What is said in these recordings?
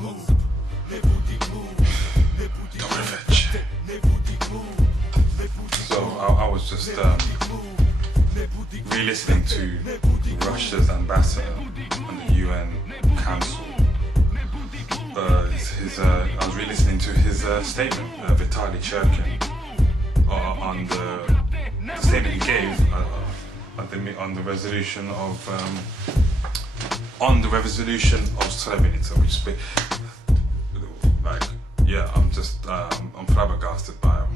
So I was just re-listening to Russia's ambassador on the UN Council. I was re-listening to his statement, Vitaly Cherkin, on the statement he gave on the resolution of Srebrenica, which is like, yeah, I'm flabbergasted by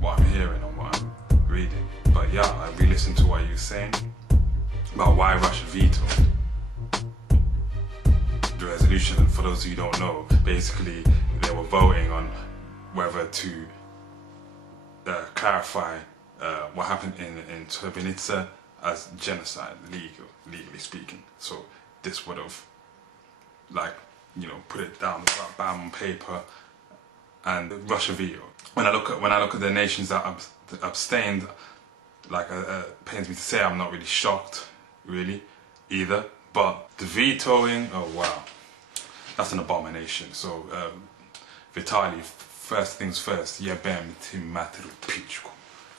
what I'm hearing and what I'm reading. But yeah, I re-listened to what you were saying about why Russia vetoed the resolution. And for those who don't know, basically they were voting on whether to clarify what happened in Srebrenica as genocide, legally speaking. So this would have, like, you know, put it down on paper, and Russia vetoed. When I look at the nations that abstained, like, pains me to say, I'm not really shocked, really, either. But the vetoing, oh wow, that's an abomination. So Vitaly, first things first, jebem ti matru pichku.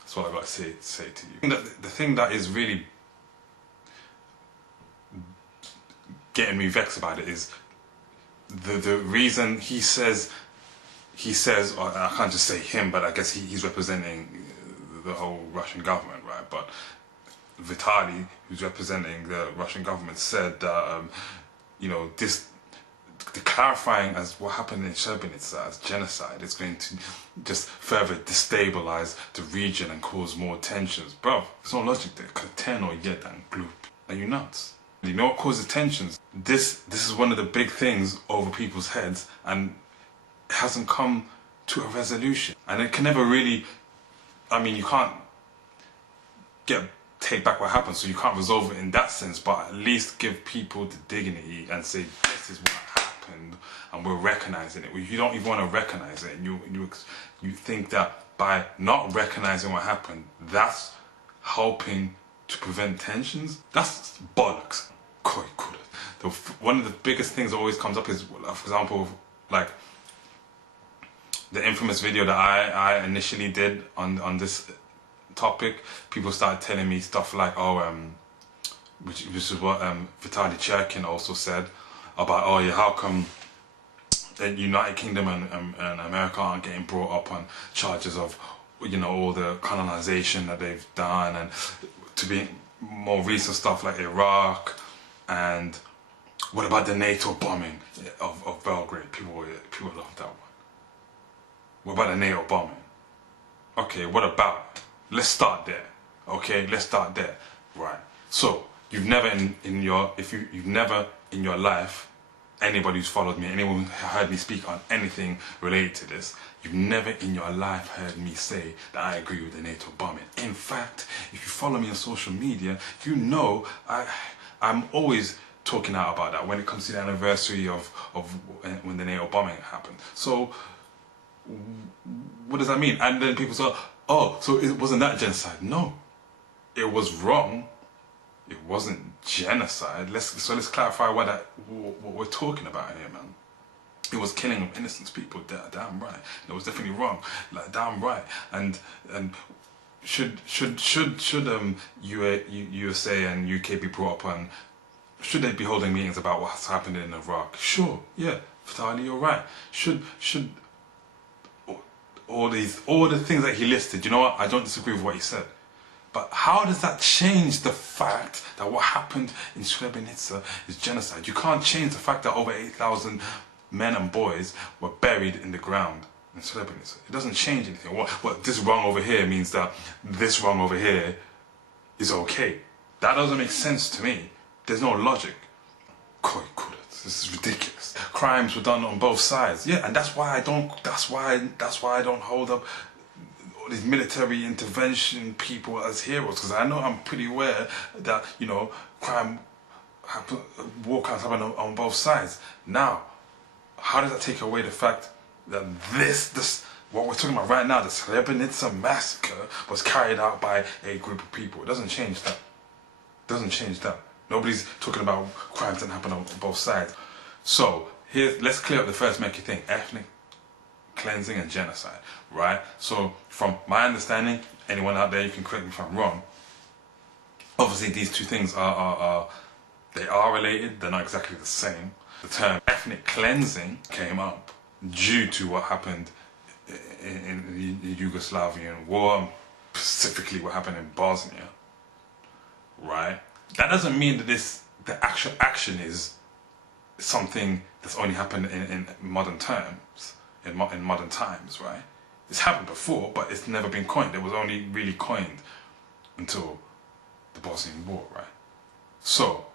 That's what I got to say to you. The thing that is really getting me vexed about it is the reason he says, or I can't just say him, but I guess he's representing the whole Russian government, right? But Vitaly, who's representing the Russian government, said that you know, the clarifying as what happened in Srebrenica as genocide is going to just further destabilize the region and cause more tensions. Bro, there's no logic there. Are you nuts? You know what causes tensions? This is one of the big things over people's heads, and it hasn't come to a resolution. And it can never really, I mean, you can't take back what happened, so you can't resolve it in that sense, but at least give people the dignity and say, this is what happened, and we're recognizing it. You don't even want to recognize it, and you think that by not recognizing what happened, that's helping to prevent tensions? That's bollocks. One of the biggest things that always comes up is, for example, like the infamous video that I initially did on this topic. People started telling me stuff like, oh, which is what Vitaly Cherkin also said about, oh yeah, how come the United Kingdom and America aren't getting brought up on charges of, you know, all the colonization that they've done, and to be more recent stuff like Iraq, and what about the NATO bombing of Belgrade? People love that one. What about the NATO bombing? Okay, what about? Let's start there. Okay, let's start there. Right. So you've never you've never in your life, anybody who's followed me, anyone who heard me speak on anything related to this, you've never in your life heard me say that I agree with the NATO bombing. In fact, if you follow me on social media, you know I'm always talking out about that when it comes to the anniversary of when the NATO bombing happened. So what does that mean? And then people say, oh, so it wasn't that genocide? No, it was wrong. It wasn't genocide. So let's clarify what we're talking about here, man. It was killing of innocent people. Damn right. It was definitely wrong. Like, damn right. And should USA and UK be brought up on? Should they be holding meetings about what's happened in Iraq? Sure. Yeah. Vitaly, you're right. Should all the things that he listed, you know what, I don't disagree with what he said, but how does that change the fact that what happened in Srebrenica is genocide? You can't change the fact that over 8,000 men and boys were buried in the ground in Srebrenica. It doesn't change anything. What this wrong over here means that this wrong over here is okay. That doesn't make sense to me. There's no logic. This is ridiculous. Crimes were done on both sides. Yeah, and that's why I don't hold up all these military intervention people as heroes, because I know I'm pretty aware that, you know, war crimes happen on both sides. Now, how does that take away the fact that this what we're talking about right now, the Srebrenica massacre, was carried out by a group of people? It doesn't change that. It doesn't change that. Nobody's talking about crimes that happen on both sides. So let's clear up the first make you think: ethnic cleansing and genocide, right? So from my understanding, anyone out there, you can correct me if I'm wrong, obviously these two things are related, they're not exactly the same. The term ethnic cleansing came up due to what happened in the Yugoslavian war, and specifically what happened in Bosnia, right? That doesn't mean that the actual action is something that's only happened in modern terms, in modern times, right? It's happened before, but it's never been coined. It was only really coined until the Bosnian War, right? So,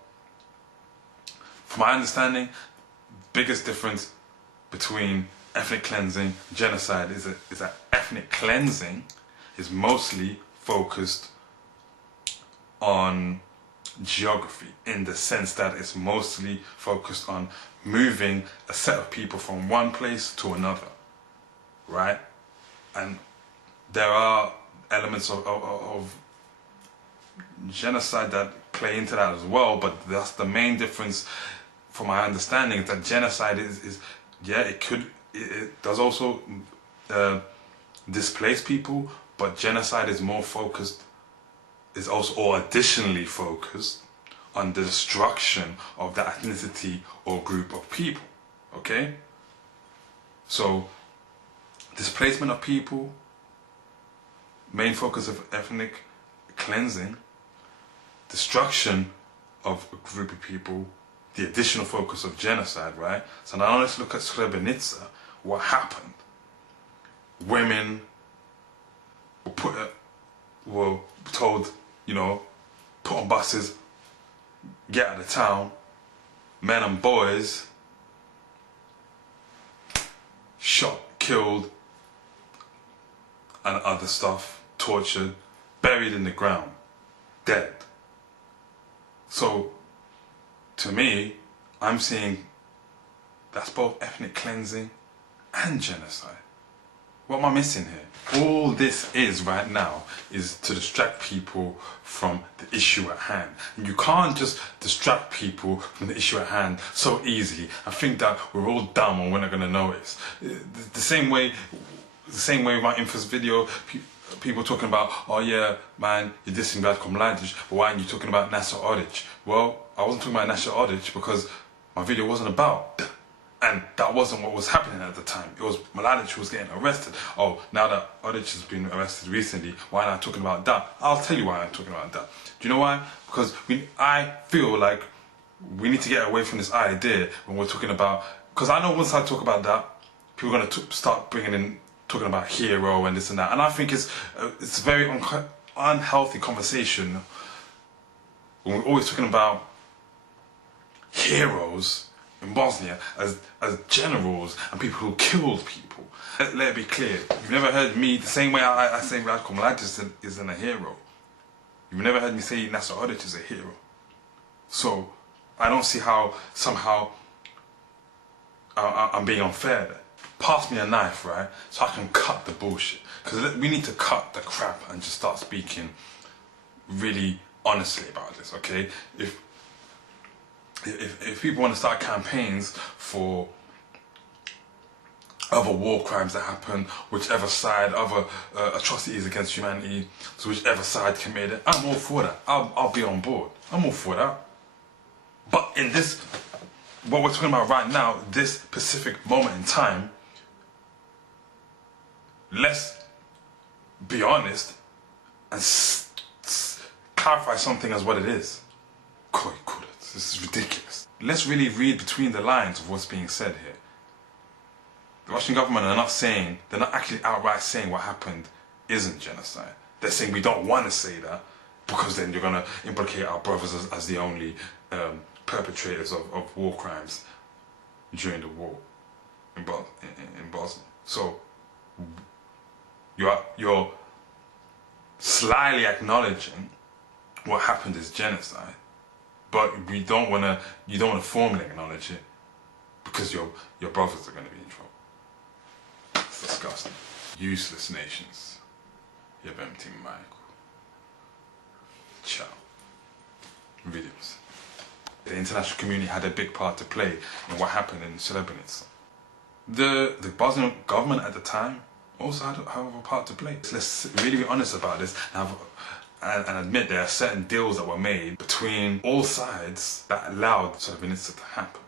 from my understanding, the biggest difference between ethnic cleansing and genocide is that ethnic cleansing is mostly focused on geography, in the sense that it's mostly focused on moving a set of people from one place to another, right? And there are elements of genocide that play into that as well, but that's the main difference from my understanding, is that genocide is yeah, it does also displace people, but genocide is more focused, is also, or additionally focused, on the destruction of the ethnicity or group of people, okay? So, displacement of people, main focus of ethnic cleansing, destruction of a group of people, the additional focus of genocide, right? So now let's look at Srebrenica, what happened. Women were told, you know, put on buses, get out of town. Men and boys shot, killed, and other stuff, tortured, buried in the ground, dead. So, to me, I'm seeing that's both ethnic cleansing and genocide. What am I missing here? All this is right now is to distract people from the issue at hand. And you can't just distract people from the issue at hand so easily and think that we're all dumb and we're not going to notice. The same way with my infamous video, people talking about, oh yeah, man, you're dissing Ratko Mladic, but why aren't you talking about Nasser Odic? Well, I wasn't talking about Nasser Odic because my video wasn't about that. And that wasn't what was happening at the time. It was Mladic who was getting arrested. Oh, now that Odic has been arrested recently, why am I talking about that? I'll tell you why I'm talking about that. Do you know why? Because I feel like we need to get away from this idea when we're talking about, because I know once I talk about that, people are going to start bringing in, talking about hero and this and that. And I think it's a very unhealthy conversation when we're always talking about heroes in Bosnia as generals and people who killed people. Let it be clear, you've never heard me, the same way I say Ratko Mladic isn't a hero. You've never heard me say Nasser Odic is a hero. So, I don't see how somehow I'm being unfair there. Pass me a knife, right, so I can cut the bullshit. Because we need to cut the crap and just start speaking really honestly about this, okay? If people want to start campaigns for other war crimes that happen, whichever side, other atrocities against humanity, so whichever side committed it, I'm all for that. I'll be on board. I'm all for that. But in this, what we're talking about right now, this specific moment in time, let's be honest and clarify something as what it is. This is ridiculous. Let's really read between the lines of what's being said here. The Russian government are not saying, they're not actually outright saying what happened isn't genocide. They're saying we don't want to say that because then you're going to implicate our brothers as the only perpetrators of war crimes during the war in Bosnia. So you're slyly acknowledging what happened is genocide, but you don't want to formally acknowledge it because your brothers are going to be in trouble. It's disgusting. Useless nations. Jebem ti majku. Ciao. Vidimo se. the international community had a big part to play in what happened in Srebrenica. The Bosnian government at the time also had a part to play. So let's really be honest about this and admit there are certain deals that were made between all sides that allowed Srebrenica to happen.